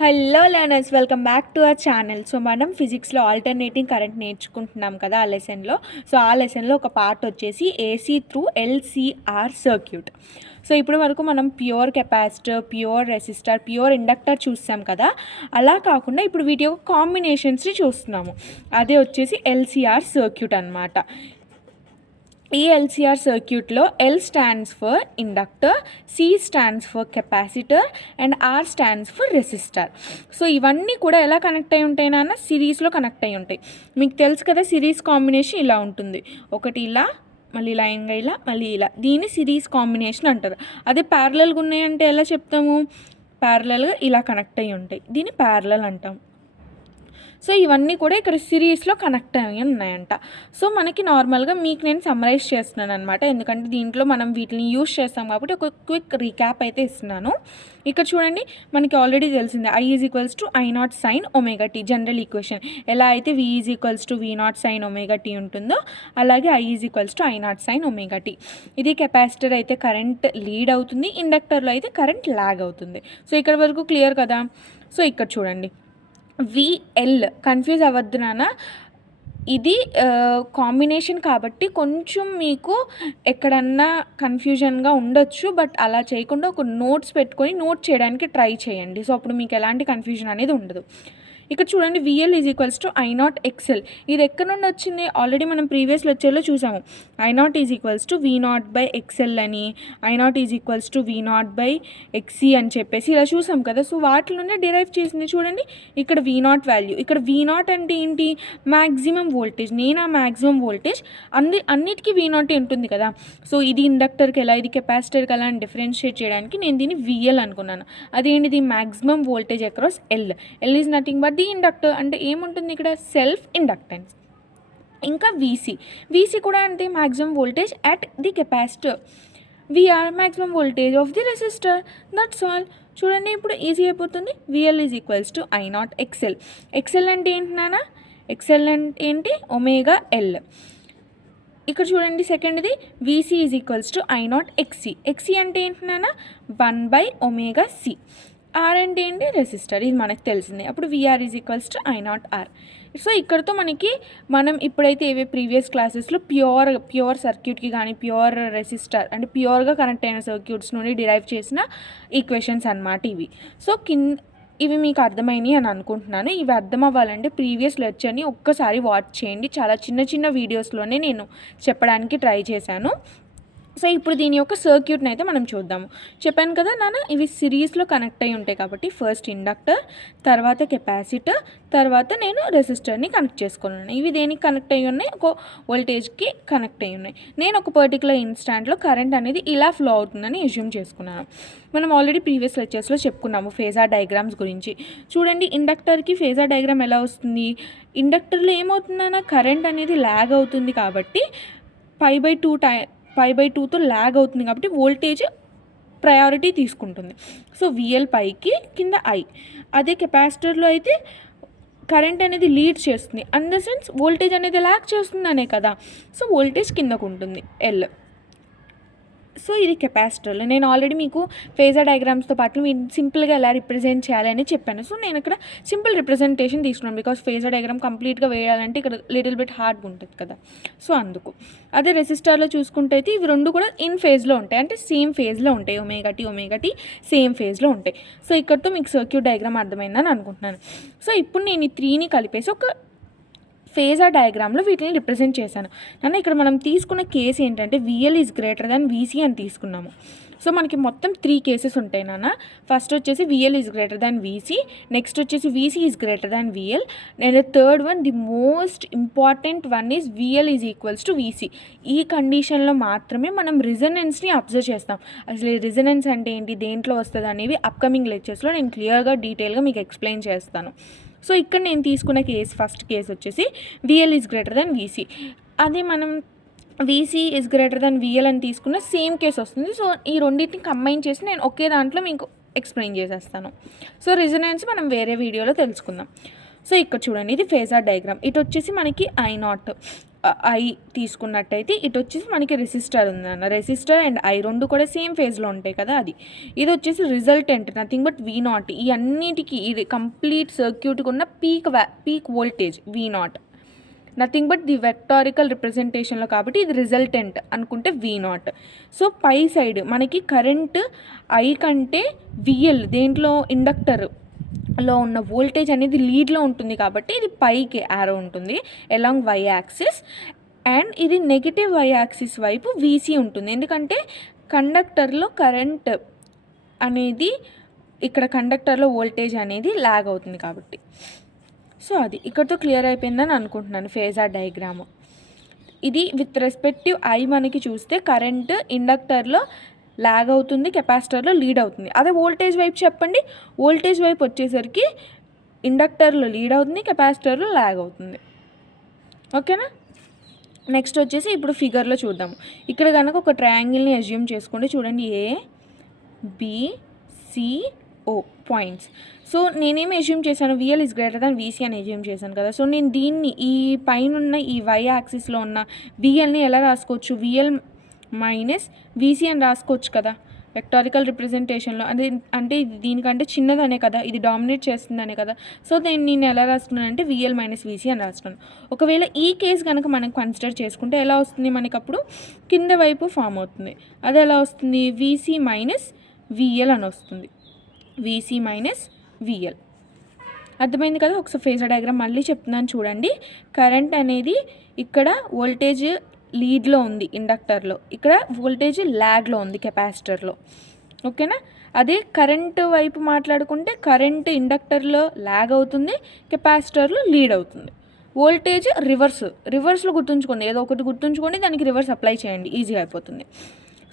Hello learners, welcome back to our channel. So మనం ఫిజిక్స్లో alternating current నేర్చుకుంటున్నాం కదా ఆ లెసన్లో. సో ఆ లెసన్లో ఒక పార్ట్ వచ్చేసి AC through LCR circuit. So ఇప్పుడు వరకు మనం pure capacitor, pure resistor, pure inductor చూస్తాం కదా. అలా కాకుండా ఇప్పుడు వీటి యొక్క కాంబినేషన్స్ని చూస్తున్నాము. అదే వచ్చేసి ఎల్సిఆర్ సర్క్యూట్ అనమాట. ఈ ఎల్సిఆర్ సర్క్యూట్లో L stands for inductor, C stands for capacitor and R stands for resistor. So ఇవన్నీ కూడా ఎలా కనెక్ట్ అయి ఉంటాయి నాన్న? సిరీస్లో కనెక్ట్ అయి ఉంటాయి. మీకు తెలుసు కదా, సిరీస్ కాంబినేషన్ ఇలా ఉంటుంది. ఒకటి ఇలా, మళ్ళీ లైన్గా ఇలా, మళ్ళీ ఇలా. దీన్ని సిరీస్ కాంబినేషన్ అంటారు. అదే ప్యారలల్గా ఉన్నాయంటే ఎలా చెప్తాము? ప్యారలల్గా ఇలా కనెక్ట్ అయి ఉంటాయి. దీన్ని ప్యారలల్ అంటాం. సో ఇవన్నీ కూడా ఇక్కడ సిరీస్లో కనెక్ట్ అయ్యి ఉన్నాయంట. సో మనకి నార్మల్గా మీకు నేను సమ్మరైజ్ చేస్తున్నాను అనమాట, ఎందుకంటే దీంట్లో మనం వీటిని యూజ్ చేస్తాం కాబట్టి ఒక క్విక్ రీక్యాప్ అయితే ఇస్తున్నాను. ఇక్కడ చూడండి, మనకి ఆల్రెడీ తెలిసిందే I = I0 sin ωt general equation. ఎలా అయితే V = V0 sin ωt ఉంటుందో అలాగే I = I0 sin ωt. ఇది కెపాసిటర్ అయితే కరెంట్ లీడ్ అవుతుంది, ఇండక్టర్లో అయితే కరెంట్ లాగ్ అవుతుంది. సో ఇక్కడ వరకు క్లియర్ కదా. సో ఇక్కడ చూడండి, విఎల్ కన్ఫ్యూజ్ అవ్వద్దు నాన్న, ఇది కాంబినేషన్ కాబట్టి కొంచెం మీకు ఎక్కడన్నా కన్ఫ్యూజన్గా ఉండొచ్చు. బట్ అలా చేయకుండా ఒక నోట్స్ పెట్టుకొని నోట్ చేయడానికి ట్రై చేయండి. సో అప్పుడు మీకు ఎలాంటి కన్ఫ్యూజన్ అనేది ఉండదు. ఇక్కడ చూడండి, విఎల్ = I0 XL. ఇది ఎక్కడ నుండి వచ్చింది? ఆల్రెడీ మనం ప్రీవియస్ లెక్చర్లో చూసాము. I0 = V0/XL అని, I0 = V0/XC అని చెప్పేసి ఇలా చూసాం కదా. సో వాటిలోనే డిరైవ్ చేసింది చూడండి. ఇక్కడ V0 వాల్యూ, ఇక్కడ V0 అంటే ఏంటి? Maximum voltage. నేను ఆ మ్యాక్సిమం వోల్టేజ్ అన్నిటికీ V0 ఉంటుంది కదా. సో ఇది ఇండక్టర్కి ఎలా, ఇది కెపాసిటర్కి ఎలా అని డిఫరెన్షియేట్ చేయడానికి నేను దీన్ని VL అనుకున్నాను. అదేంటిది? Maximum voltage across L. L is nothing but the inductor. అంటే ఏముంటుంది ఇక్కడ? Self inductance. ఇంకా వీసీ కూడా అంటే maximum voltage at the capacitor. VR maximum voltage of the resistor. That's all. చూడండి, ఇప్పుడు ఈజీ అయిపోతుంది. VL = I0 XL. XL అంటే ఏంటి నాన్న? XL అంటే ఏంటి? ωL. ఇక్కడ చూడండి, సెకండ్ది VC = I0 XC. XC అంటే ఏంటి నాన్న? 1/ωc. ఆర్ అంటే ఏంటి? రెసిస్టర్. ఇది మనకు తెలిసిందే. అప్పుడు VR = I0 R. సో ఇక్కడతో మనం ఇప్పుడైతే ఏవే ప్రీవియస్ క్లాసెస్లో ప్యూర్ సర్క్యూట్కి కానీ ప్యూర్ రెసిస్టర్ అంటే ప్యూర్గా కనెక్ట్ అయిన సర్క్యూట్స్ నుండి డిరైవ్ చేసిన ఈక్వేషన్స్ అన్నమాట ఇవి. సో ఇవి మీకు అర్థమైనాయి అని అనుకుంటున్నాను. ఇవి అర్థం అవ్వాలంటే ప్రీవియస్ లెక్చర్ని ఒక్కసారి వాచ్ చేయండి. చాలా చిన్న చిన్న వీడియోస్లోనే నేను చెప్పడానికి ట్రై చేశాను. సో ఇప్పుడు దీని యొక్క సర్క్యూట్ని అయితే మనం చూద్దాము. చెప్పాను కదా నాన్న, ఇవి సిరీస్లో కనెక్ట్ అయి ఉంటాయి కాబట్టి ఫస్ట్ ఇండక్టర్, తర్వాత కెపాసిటర్, తర్వాత నేను రెసిస్టర్ని కనెక్ట్ చేసుకున్నాను. ఇవి దేనికి కనెక్ట్ అయ్యి ఉన్నాయి? ఒక వోల్టేజ్కి కనెక్ట్ అయ్యి ఉన్నాయి. నేను ఒక పర్టికులర్ ఇన్స్టాంట్లో కరెంట్ అనేది ఇలా ఫ్లో అవుతుందని అస్యూమ్ చేసుకున్నాను. మనం ఆల్రెడీ ప్రీవియస్ లెక్చర్స్లో చెప్పుకున్నాము ఫేజార్ డయాగ్రామ్స్ గురించి. చూడండి, ఇండక్టర్కి ఫేజార్ డయాగ్రామ్ ఎలా వస్తుంది? ఇండక్టర్లో ఏమవుతుందన్న? కరెంట్ అనేది ల్యాగ్ అవుతుంది కాబట్టి π/2తో ల్యాగ్ అవుతుంది కాబట్టి వోల్టేజ్ ప్రయారిటీ తీసుకుంటుంది. సో విఎల్ పైకి, కింద I. అదే కెపాసిటర్లో అయితే కరెంట్ అనేది లీడ్ చేస్తుంది, ఇన్ ద సెన్స్ వోల్టేజ్ అనేది ల్యాగ్ చేస్తుందనే కదా. సో వోల్టేజ్ కిందకు ఉంటుంది L. సో ఇది కెపాసిటర్లో. నేను ఆల్రెడీ మీకు ఫేజర్ డయాగ్రామ్స్తో పాటు మీరు సింపుల్గా ఎలా రిప్రజెంట్ చేయాలి అని చెప్పాను. సో నేను ఇక్కడ సింపుల్ రిప్రజెంటేషన్ తీసుకున్నాను, బికాస్ ఫేజర్ డయాగ్రామ్ కంప్లీట్గా వేయాలంటే ఇక్కడ లిటిల్ బిట్ హార్డ్గా ఉంటుంది కదా. సో అందుకు. అదే రెసిస్టర్లో చూసుకుంటే అయితే ఇవి రెండు కూడా ఇన్ ఫేజ్లో ఉంటాయి, అంటే సేమ్ ఫేజ్లో ఉంటాయి. ఒమేగా టీ సేమ్ ఫేజ్లో ఉంటాయి. సో ఇక్కడతో మీకు సర్క్యూట్ డయాగ్రామ్ అర్థమైందని అనుకుంటున్నాను. సో ఇప్పుడు నేను ఈ 3ని కలిపేసి ఒక ఫేజర్ డయాగ్రామ్లో వీటిని రిప్రజెంట్ చేశాను. నన్ను ఇక్కడ మనం తీసుకున్న కేసు ఏంటంటే VL = VC అని తీసుకున్నాము. సో మనకి మొత్తం 3 కేసెస్ ఉంటాయి నాన్న. ఫస్ట్ వచ్చేసి VL = VC, నెక్స్ట్ వచ్చేసి VC = VL, and third one, the most important one is VL = VC. ఈ కండిషన్లో మాత్రమే మనం రిజనెన్స్ని అబ్జర్వ్ చేస్తాం. అసలు ఈ రిజనెన్స్ అంటే ఏంటి, దేంట్లో వస్తుంది అనేవి అప్కమింగ్ లెక్చర్స్లో నేను క్లియర్గా డీటెయిల్గా మీకు ఎక్స్ప్లెయిన్ చేస్తాను. సో ఇక్కడ నేను తీసుకున్న ఫస్ట్ కేసు వచ్చేసి VL = VC. అదే మనం VC = VL అని తీసుకున్న సేమ్ కేసు వస్తుంది. సో ఈ రెండింటిని కంబైన్ చేసి నేను ఒకే దాంట్లో మీకు ఎక్స్ప్లెయిన్ చేసేస్తాను. సో రిజనెన్స్ మనం వేరే వీడియోలో తెలుసుకుందాం. సో ఇక్కడ చూడండి, ఇది ఫేజార్ డయాగ్రామ్. ఇటు వచ్చేసి మనకి I0, ఐ తీసుకున్నట్టయితే ఇటు వచ్చేసి మనకి రెసిస్టర్ ఉందన్న. రెసిస్టర్ అండ్ ఐ రెండు కూడా సేమ్ ఫేజ్లో ఉంటాయి కదా, అది. ఇది వచ్చేసి రిజల్టెంట్, నథింగ్ బట్ V0. ఈ అన్నిటికీ ఇది కంప్లీట్ సర్క్యూట్కి ఉన్న peak voltage V0, nothing but the vectorial రిప్రజెంటేషన్లో కాబట్టి ఇది రిజల్టెంట్ అనుకుంటే V0. సో పై సైడ్ మనకి కరెంట్ ఐ కంటే VL దేంట్లో ఇండక్టర్లో ఉన్న వోల్టేజ్ అనేది లీడ్లో ఉంటుంది కాబట్టి ఇది పైకి యారో ఉంటుంది అలాంగ్ వై యాక్సిస్, అండ్ ఇది నెగిటివ్ వై యాక్సిస్ వైపు VC ఉంటుంది. ఎందుకంటే కండక్టర్లో కరెంట్ అనేది ఇక్కడ కండక్టర్లో వోల్టేజ్ అనేది లాగ్ అవుతుంది కాబట్టి. సో అది ఇక్కడతో క్లియర్ అయిపోయిందని అనుకుంటున్నాను ఫేజార్ డయాగ్రాము. ఇది విత్ రెస్పెక్టివ్ ఐ మనకి చూస్తే కరెంట్ ఇండక్టర్లో లాగ్ అవుతుంది, కెపాసిటర్లో లీడ్ అవుతుంది. అదే వోల్టేజ్ వైపు చెప్పండి, వోల్టేజ్ వైపు వచ్చేసరికి ఇండక్టర్లో లీడ్ అవుతుంది, కెపాసిటర్లో లాగ్ అవుతుంది. ఓకేనా. నెక్స్ట్ వచ్చేసి ఇప్పుడు ఫిగర్లో చూద్దాము. ఇక్కడ కనుక ఒక ట్రయాంగిల్ని అజ్యూమ్ చేసుకోండి. చూడండి, ABCO పాయింట్స్. సో నేనేమి అజ్యూమ్ చేశాను, VL is greater than VC అని అజ్యూమ్ చేశాను కదా. సో నేను దీన్ని ఈ పైన ఉన్న ఈ వై యాక్సిస్లో ఉన్న VLని ఎలా రాసుకోవచ్చు, VL మైనస్ VC అని రాసుకోవచ్చు కదా వెక్టారికల్ రిప్రజెంటేషన్లో. అంటే ఇది దీనికంటే చిన్నదనే కదా, ఇది డామినేట్ చేస్తుందనే కదా. సో నేను ఎలా రాసుకున్నాను అంటే VL మైనస్ VC అని రాసుకున్నాను. ఒకవేళ ఈ కేసు కనుక మనం కన్సిడర్ చేసుకుంటే ఎలా వస్తుంది, మనకి అప్పుడు కింద వైపు ఫామ్ అవుతుంది. అది ఎలా వస్తుంది, VC మైనస్ VL అని వస్తుంది. VC మైనస్ VL అర్థమైంది కదా. ఒకసారి ఫేజర్ డయాగ్రామ్ మళ్ళీ చెప్తున్నాను చూడండి. కరెంట్ అనేది ఇక్కడ వోల్టేజ్ లీడ్లో ఉంది ఇండక్టర్లో, ఇక్కడ వోల్టేజ్ ల్యాగ్లో ఉంది కెపాసిటర్లో. ఓకేనా. అదే కరెంట్ వైపు మాట్లాడుకుంటే ఇండక్టర్లో ల్యాగ్ అవుతుంది, కెపాసిటర్లో లీడ్ అవుతుంది. వోల్టేజ్ రివర్స్లో గుర్తుంచుకోండి, ఏదో ఒకటి గుర్తుంచుకోండి, దానికి రివర్స్ అప్లై చేయండి, ఈజీగా అయిపోతుంది.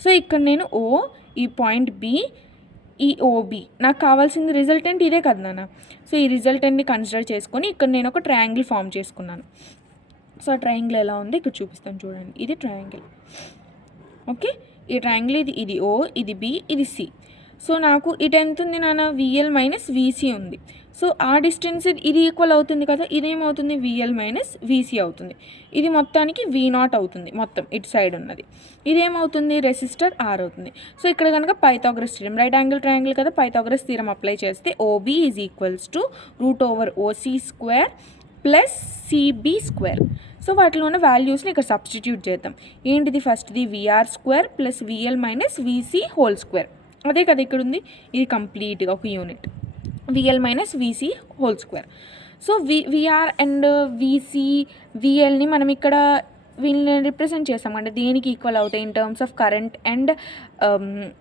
సో ఇక్కడ నేను O, ఈ పాయింట్ B, ఈ OB, నాకు కావాల్సింది రిజల్టెంట్ ఇదే కదా నాన్న. సో ఈ రిజల్టెంట్ని కన్సిడర్ చేసుకొని ఇక్కడ నేను ఒక ట్రయాంగిల్ ఫామ్ చేసుకున్నాను. సో ఆ ట్రయాంగిల్ ఎలా ఉంది ఇక్కడ చూపిస్తాను చూడండి. ఇది ట్రయాంగిల్. ఓకే, ఈ ట్రయాంగిల్ ఇది O, ఇది B, ఇది C. సో నాకు ఇటు ఎంత ఉంది నాన్న, VL మైనస్ VC ఉంది. సో ఆ డిస్టెన్స్ ఇది ఈక్వల్ అవుతుంది కదా, ఇదేమవుతుంది VL మైనస్ VC అవుతుంది. ఇది మొత్తానికి V0 అవుతుంది, మొత్తం ఇటు సైడ్ ఉన్నది. ఇదేమవుతుంది, రెసిస్టర్ R అవుతుంది. సో ఇక్కడ కనుక Pythagoras theorem, right angle triangle కదా, పైథాగరస్ థీరం అప్లై చేస్తే OB is equals to √OC square plus CB square. So వాటిలో ఉన్న వాల్యూస్ని ఇక్కడ సబ్స్టిట్యూట్ చేద్దాం. ఏంటిది, ఫస్ట్ది VR square plus VL minus VC whole square. అదే కదా ఇక్కడ ఉంది, ఇది కంప్లీట్గా ఒక unit, VL minus VC whole square. So VR and VC VLని మనం ఇక్కడ వీళ్ళని రిప్రజెంట్ చేస్తాం అంటే దేనికి ఈక్వల్ అవుతాయి in terms of current and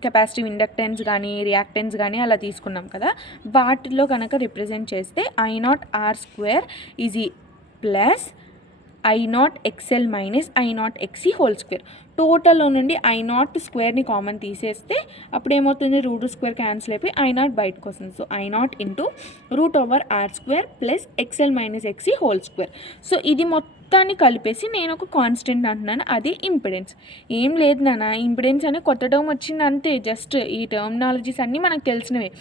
capacitive inductance కానీ రియాక్టెన్స్ కానీ అలా తీసుకున్నాం కదా. వాటిలో కనుక రిప్రజెంట్ చేస్తే I0R square is plus I0 XL minus I0 XC whole square. టోటల్లో నుండి I0 స్క్వేర్ని కామన్ తీసేస్తే అప్పుడు ఏమవుతుంది, రూట్ స్క్వేర్ క్యాన్సిల్ అయిపోయి I0 బయటకు వస్తుంది. So I0 into √R square plus XL minus XC whole square. So ఇది మొత్తాన్ని కలిపేసి నేను ఒక కాన్స్టెంట్ అంటున్నాను, అది ఇంపిడెన్స్. ఏం లేదు నాన్న, ఇంపిడెన్స్ అనే కొత్త టర్మ్ వచ్చింది అంతే, జస్ట్ ఈ టర్మినాలజీస్ అన్నీ మనకు తెలిసినవే.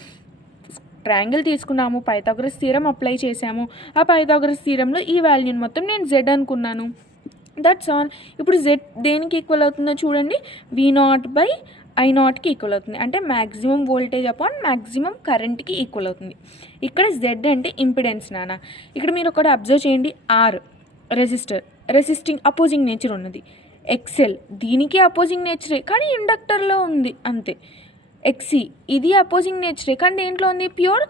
ట్రయాంగిల్ తీసుకున్నాము, పైథాగరస్ థీరం అప్లై చేసాము, ఆ పైథాగరస్ థీరంలో ఈ వాల్యూని మొత్తం నేను Z అనుకున్నాను, దట్స్ ఆల్. ఇప్పుడు Z దేనికి ఈక్వల్ అవుతుందో చూడండి, V0 బై I0కి ఈక్వల్ అవుతుంది. అంటే మ్యాక్సిమం వోల్టేజ్ అపాన్ మ్యాక్సిమం కరెంట్కి ఈక్వల్ అవుతుంది. ఇక్కడ Z అంటే ఇంపిడెన్స్ నాన్న. ఇక్కడ మీరు ఒకటి అబ్జర్వ్ చేయండి, R రెసిస్టింగ్ అపోజింగ్ నేచర్ ఉన్నది, XL దీనికి అపోజింగ్ నేచరే కానీ ఇండక్టర్లో ఉంది అంతే, XC ఇది అపోజింగ్ నేచరే కానీ దేంట్లో ఉంది, ప్యూర్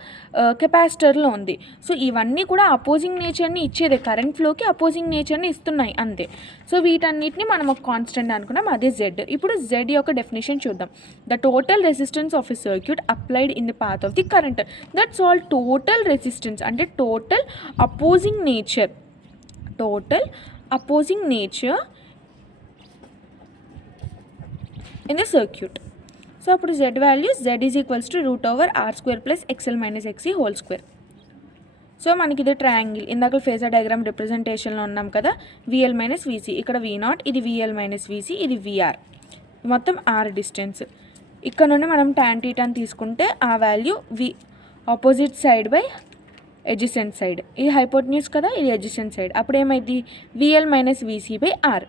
కెపాసిటర్లో ఉంది. సో ఇవన్నీ కూడా అపోజింగ్ నేచర్ని ఇచ్చేదే, కరెంట్ ఫ్లోకి అపోజింగ్ నేచర్ని ఇస్తున్నాయి అంతే. సో వీటన్నిటిని మనం ఒక కాన్స్టెంట్ అనుకున్నాం, అదే Z. ఇప్పుడు Z యొక్క డెఫినేషన్ చూద్దాం. The total resistance of a circuit applied in the path of the current, that's all. Total resistance అంటే total opposing nature in the circuit. So అప్పుడు Z values Z is equals to √R square plus XL minus XC whole square. So మనకి ఇది triangle, ఇందాక phasor diagram రిప్రజెంటేషన్లో ఉన్నాం కదా, VL minus VC, ఇక్కడ V0, ఇది VL minus VC, ఇది VR, మొత్తం R డిస్టెన్స్. ఇక్కడ నుండి మనం tan θ తీసుకుంటే ఆ value opposite side by adjacent side, ఇది హైపోటెన్యూస్ కదా, ఇది ఎడ్జసెంట్ సైడ్. అప్పుడు ఏమైంది VL minus VC by R.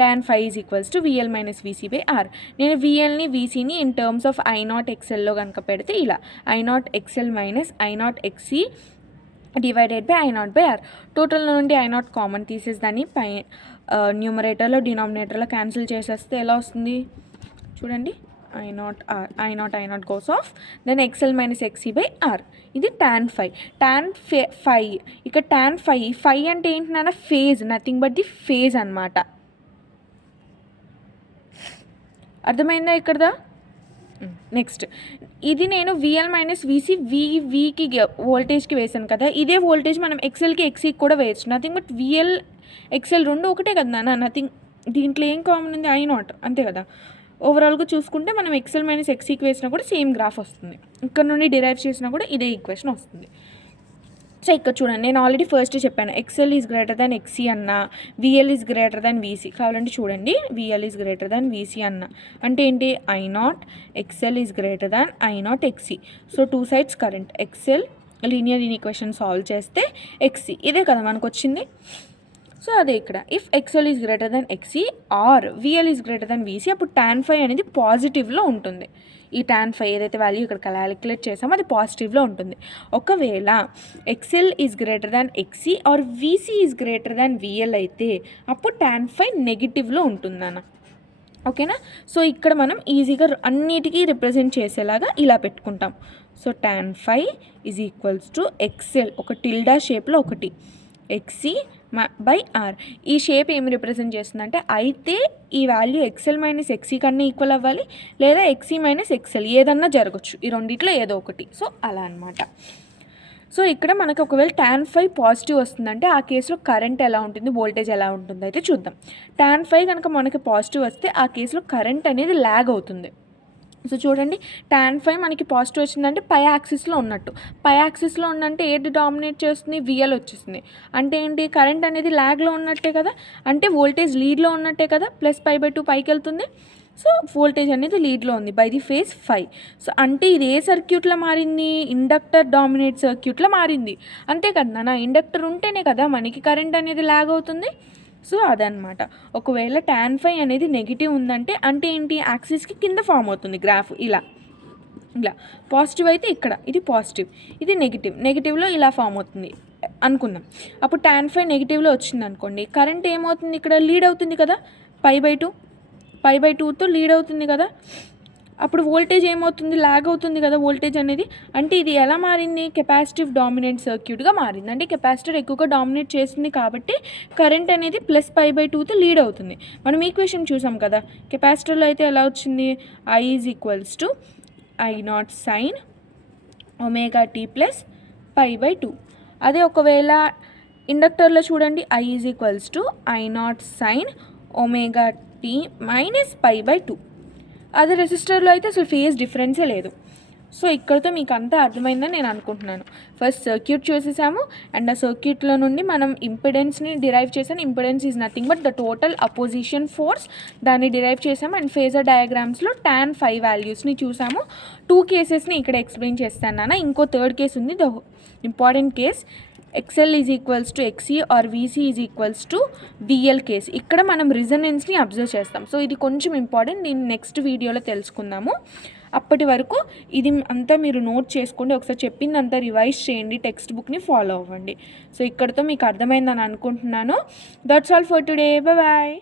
tan phi is equals to VL minus VC by R. నేను VLని VCని ఇన్ టర్మ్స్ ఆఫ్ I0 XLలో కనుక పెడితే ఇలా I0 XL minus I0 XC divided by I0 by R. Total నుండి I0 common తీసేసి పై న్యూమరేటర్లో డినామినేటర్లో cancel చేసేస్తే ఎలా వస్తుంది చూడండి, I0 goes off, then XL minus XC by R. ఇది tan phi. ఇక tan phi అంటే ఏంటి నాన్న, phase, nothing but the phase అనమాట. అర్థమైందా ఇక్కడదా? నెక్స్ట్ ఇది నేను VL మైనస్ VC వీకి వోల్టేజ్కి వేసాను కదా, ఇదే వోల్టేజ్ మనం XLకి XCకి కూడా వేయచ్చు. నథింగ్ బట్ VL XL రెండు ఒకటే కదా నాన్న, నథింగ్, దీంట్లో ఏం కామన్ ఉంది I0 అంతే కదా. ఓవరాల్గా చూసుకుంటే మనం XL మైనస్ XCకి వేసినా కూడా సేమ్ గ్రాఫ్ వస్తుంది, ఇక్కడ నుండి డిరైవ్ చేసినా కూడా ఇదే ఈక్వేషన్ వస్తుంది. సో ఇక్కడ చూడండి, నేను ఆల్రెడీ ఫస్ట్ చెప్పాను XL is greater than XC అన్న, VL is greater than VC. కావాలంటే చూడండి, VL is greater than VC అన్న అంటే ఏంటి, I0 XL is greater than I0 XC. So two sides current, XL linear equation solve చేస్తే XC ఇదే కదా మనకు వచ్చింది. సో అదే ఇక్కడ if XL is greater than XC or VL is greater than VC, అప్పుడు tan phi అనేది పాజిటివ్లో ఉంటుంది. ఈ tan phi ఏదైతే వాల్యూ ఇక్కడ క్యాలిక్యులేట్ చేసామో అది పాజిటివ్లో ఉంటుంది. ఒకవేళ XL is greater than XC or VC is greater than VL అయితే అప్పుడు tan phi నెగిటివ్లో ఉంటుందన్న. ఓకేనా? సో ఇక్కడ మనం ఈజీగా అన్నిటికీ రిప్రజెంట్ చేసేలాగా ఇలా పెట్టుకుంటాం. So tan phi is equals to XL, ఒక టిల్డా షేప్లో ఒకటి, XC బై R. ఈ షేప్ ఏమి రిప్రజెంట్ చేస్తుందంటే, అయితే ఈ వాల్యూ XL మైనస్ XC కన్నా ఈక్వల్ అవ్వాలి, లేదా XC మైనస్ XL ఏదన్నా జరగచ్చు, ఈ రెండిట్లో ఏదో ఒకటి. సో అలా అనమాట. సో ఇక్కడ మనకు ఒకవేళ tan phi పాజిటివ్ వస్తుందంటే ఆ కేసులో కరెంట్ ఎలా ఉంటుంది, వోల్టేజ్ ఎలా ఉంటుందో అయితే చూద్దాం. tan phi కనుక మనకి పాజిటివ్ వస్తే ఆ కేసులో కరెంట్ అనేది ల్యాగ్ అవుతుంది. సో చూడండి, tan phi మనకి పాజిటివ్ వచ్చిందంటే పై యాక్సిస్లో ఉన్నట్టు, పై యాక్సిస్లో ఉన్నంటే ఏది డామినేట్ చేస్తుంది, VL వచ్చేస్తుంది. అంటే ఏంటి, కరెంట్ అనేది ల్యాగ్లో ఉన్నట్టే కదా, అంటే వోల్టేజ్ లీడ్లో ఉన్నట్టే కదా, ప్లస్ π/2 పైకి వెళ్తుంది. సో వోల్టేజ్ అనేది లీడ్లో ఉంది by the phase phi. So అంటే ఇది ఏ సర్క్యూట్లో మారింది, ఇండక్టర్ డామినేట్ సర్క్యూట్లో మారింది. అంతే కదా నా, ఇండక్టర్ ఉంటేనే కదా మనకి కరెంట్ అనేది ల్యాగ్ అవుతుంది. సో అదనమాట. ఒకవేళ tan phi అనేది నెగిటివ్ ఉందంటే అంటే ఏంటి, యాక్సిస్కి కింద ఫామ్ అవుతుంది గ్రాఫ్ ఇలా, పాజిటివ్ అయితే ఇక్కడ ఇది పాజిటివ్, ఇది నెగిటివ్లో ఇలా ఫామ్ అవుతుంది అనుకుందాం. అప్పుడు tan phi నెగిటివ్లో వచ్చింది అనుకోండి, కరెంట్ ఏమవుతుంది, ఇక్కడ లీడ్ అవుతుంది కదా, π/2తో లీడ్ అవుతుంది కదా. అప్పుడు వోల్టేజ్ ఏమవుతుంది, ల్యాగ్ అవుతుంది కదా వోల్టేజ్ అనేది. అంటే ఇది ఎలా మారింది, కెపాసిటివ్ డామినెంట్ సర్క్యూట్గా మారింది. అంటే కెపాసిటర్ ఎక్కువగా డామినేట్ చేస్తుంది కాబట్టి కరెంట్ అనేది ప్లస్ π/2తో లీడ్ అవుతుంది. మనం ఈక్వేషన్ చూసాం కదా, కెపాసిటర్లో అయితే ఎలా వచ్చింది, I is equals to I0 sine ωt plus π/2. అదే ఒకవేళ ఇండక్టర్లో చూడండి, I is equals to I0 sine ωt minus π/2. అదే రెసిస్టర్లో అయితే అసలు ఫేజ్ డిఫరెన్సే లేదు. సో ఇక్కడతో మీకు అంతా అర్థమైందని నేను అనుకుంటున్నాను. ఫస్ట్ సర్క్యూట్ చూసేసాము, అండ్ ఆ సర్క్యూట్లో నుండి మనం ఇంపిడెన్స్ని డిరైవ్ చేసాను. Impedance is nothing but the total opposition force, దాన్ని డిరైవ్ చేసాము. అండ్ ఫేజర్ డయాగ్రామ్స్లో tan phi వాల్యూస్ని చూసాము. 2 కేసెస్ని ఇక్కడ ఎక్స్ప్లెయిన్ చేస్తాను నాన్న. ఇంకో థర్డ్ కేస్ ఉంది, the important case, XL is equals to XC or VC is equals to VL case. ఇక్కడ మనం రిజనెన్స్ని అబ్జర్వ్ చేస్తాం. సో ఇది కొంచెం ఇంపార్టెంట్, దీన్ని నెక్స్ట్ వీడియోలో తెలుసుకుందాము. అప్పటి వరకు ఇది అంతా మీరు నోట్ చేసుకోండి, ఒకసారి చెప్పిందంతా రివైజ్ చేయండి, టెక్స్ట్ బుక్ని ఫాలో అవ్వండి. సో ఇక్కడితో మీకు అర్థమైందని అనుకుంటున్నాను. That's all for today, bye.